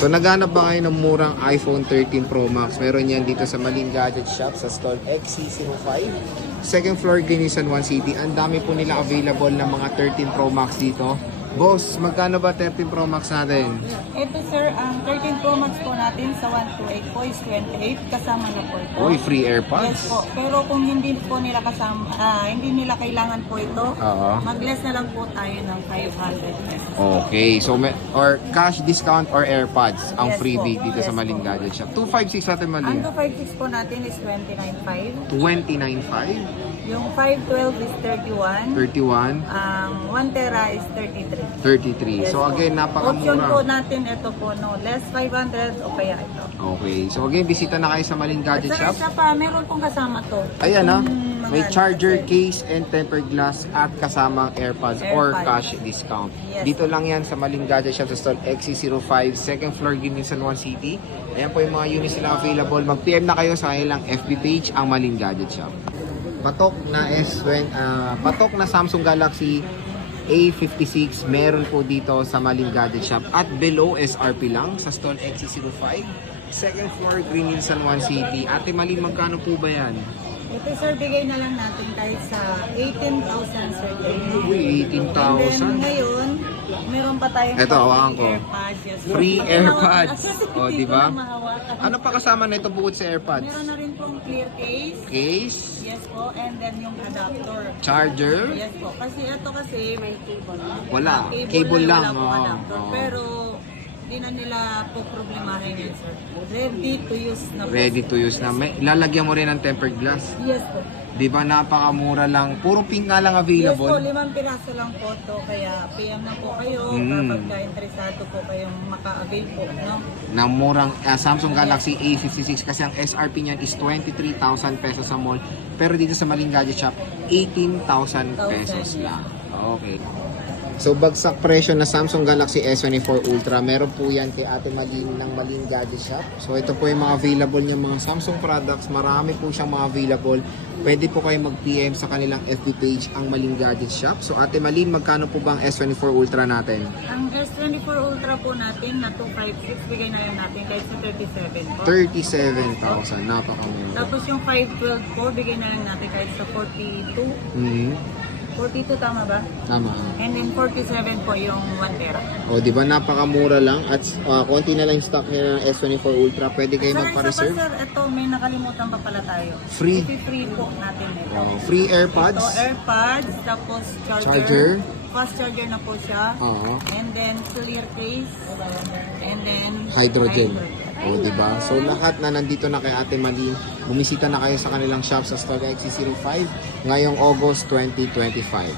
So naghanap ba kayo ng murang iPhone 13 Pro Max? Meron yan dito sa Malin Gadget Shop sa stall XC05. Second floor, Guinisan 1 City. Ang dami po nila available ng mga 13 Pro Max dito. Boss, magkano ba 13 Pro Max natin? Ito sir, ang 13 Pro Max po natin sa 128 po is 28 kasama na po ito. Uy, free Yes AirPods. po. Pero kung hindi po nila kasama, hindi nila kailangan po ito, Oo. mag-less na lang po tayo ng 500 pesos. Okay, so or cash discount or AirPods ang Yes freebie po. dito sa Yes Malin po. Gadget Shop. 256 natin Ang Malin. 256 po natin is 29.5. 29.5, Yung 512 is 31. 31, Ang 1 tera is 33. 33. Yes So po. again, Option po napakamura. natin ito po, no? Less 500 o kaya ito. Okay, so again, bisita na kayo sa Malin At Gadget saka Shop. isa pa, meron pong kasama to. Ayan ha, Yung may mga- charger, kasi- case, and tempered glass at kasamang AirPods or AirPods. cash discount. Yes. Dito lang yan sa Malin Gadget Shop sa stall XC05, second floor, Guinisan 1 City. Ayan po yung mga units nila available. Mag-PM na kayo sa kanilang FB page, ang Malin Gadget Shop. Patok na patok na Samsung Galaxy A56 meron po dito sa Malin Gadget Shop at below SRP lang sa stall XC05, second floor, Guinisan 1 City. Ate Malin, magkano po ba yan? Ito sir, bigay na lang natin kahit sa 18,000 sir. Uy, And then 18,000. ngayon, meron pa tayong Ito, hawakan ko. AirPods. Yes, Free Pag AirPods. hinawakan- O, Hindi di ba? ko na mahawakan. Ano pa kasama na ito bukod sa AirPods? Meron na rin pong clear case. Case, Yes po, and then yung adapter. charger, Yes po, kasi ito kasi may cable. wala. Cable lang. Wala pong Oo, adapter. oo. Pero di na nila po problemahin yan sir. Ready to use na po. Ready to use na. May, lalagyan mo rin ng tempered glass. Yes po. Di ba napakamura lang. Puro pink nga lang Yes po, available. 5 piraso lang po to. Kaya PM na po kayo kapag interesado po kayong maka-avail po. No? Ng murang Samsung Galaxy A56 kasi ang SRP niyan is 23,000 pesos sa mall. Pero dito sa Malin Gadget Shop, 18,000 pesos lang. Okay. So bagsak presyo na Samsung Galaxy S24 Ultra. Meron po yan kay Ate Malin ng Malin Gadget Shop. So ito po yung mga available niya mga Samsung products. Marami po siyang mga available. Pwede po kayo mag-PM sa kanilang FB page ang Malin Gadget Shop. So Ate Malin, magkano po ba ang S24 Ultra natin? Ang S24 Ultra po natin na 256, bigay na yan natin kahit sa 37 po. 37,000. Napakamura. Tapos yung 512 po, bigay na lang natin kahit sa 42. 42 tama ba? Tama. And then 47 po yung 1 tera. O, di ba napakamura lang at konti na lang yung stock niya ng S24 Ultra. Pwede kayo Sir, isa pa magpa-reserve. sir, ito may nakalimutan pa pala tayo. Free. Free po natin ito. Free AirPods. So AirPods, tapos charger. Charger. Fast charger na po siya. Oo. And then clear case. And then Hydrogen. O, di ba? So, lahat na nandito na kay Ate Malin. Bumisita na kayo sa kanilang shop sa Store XC05 ngayong August 2025.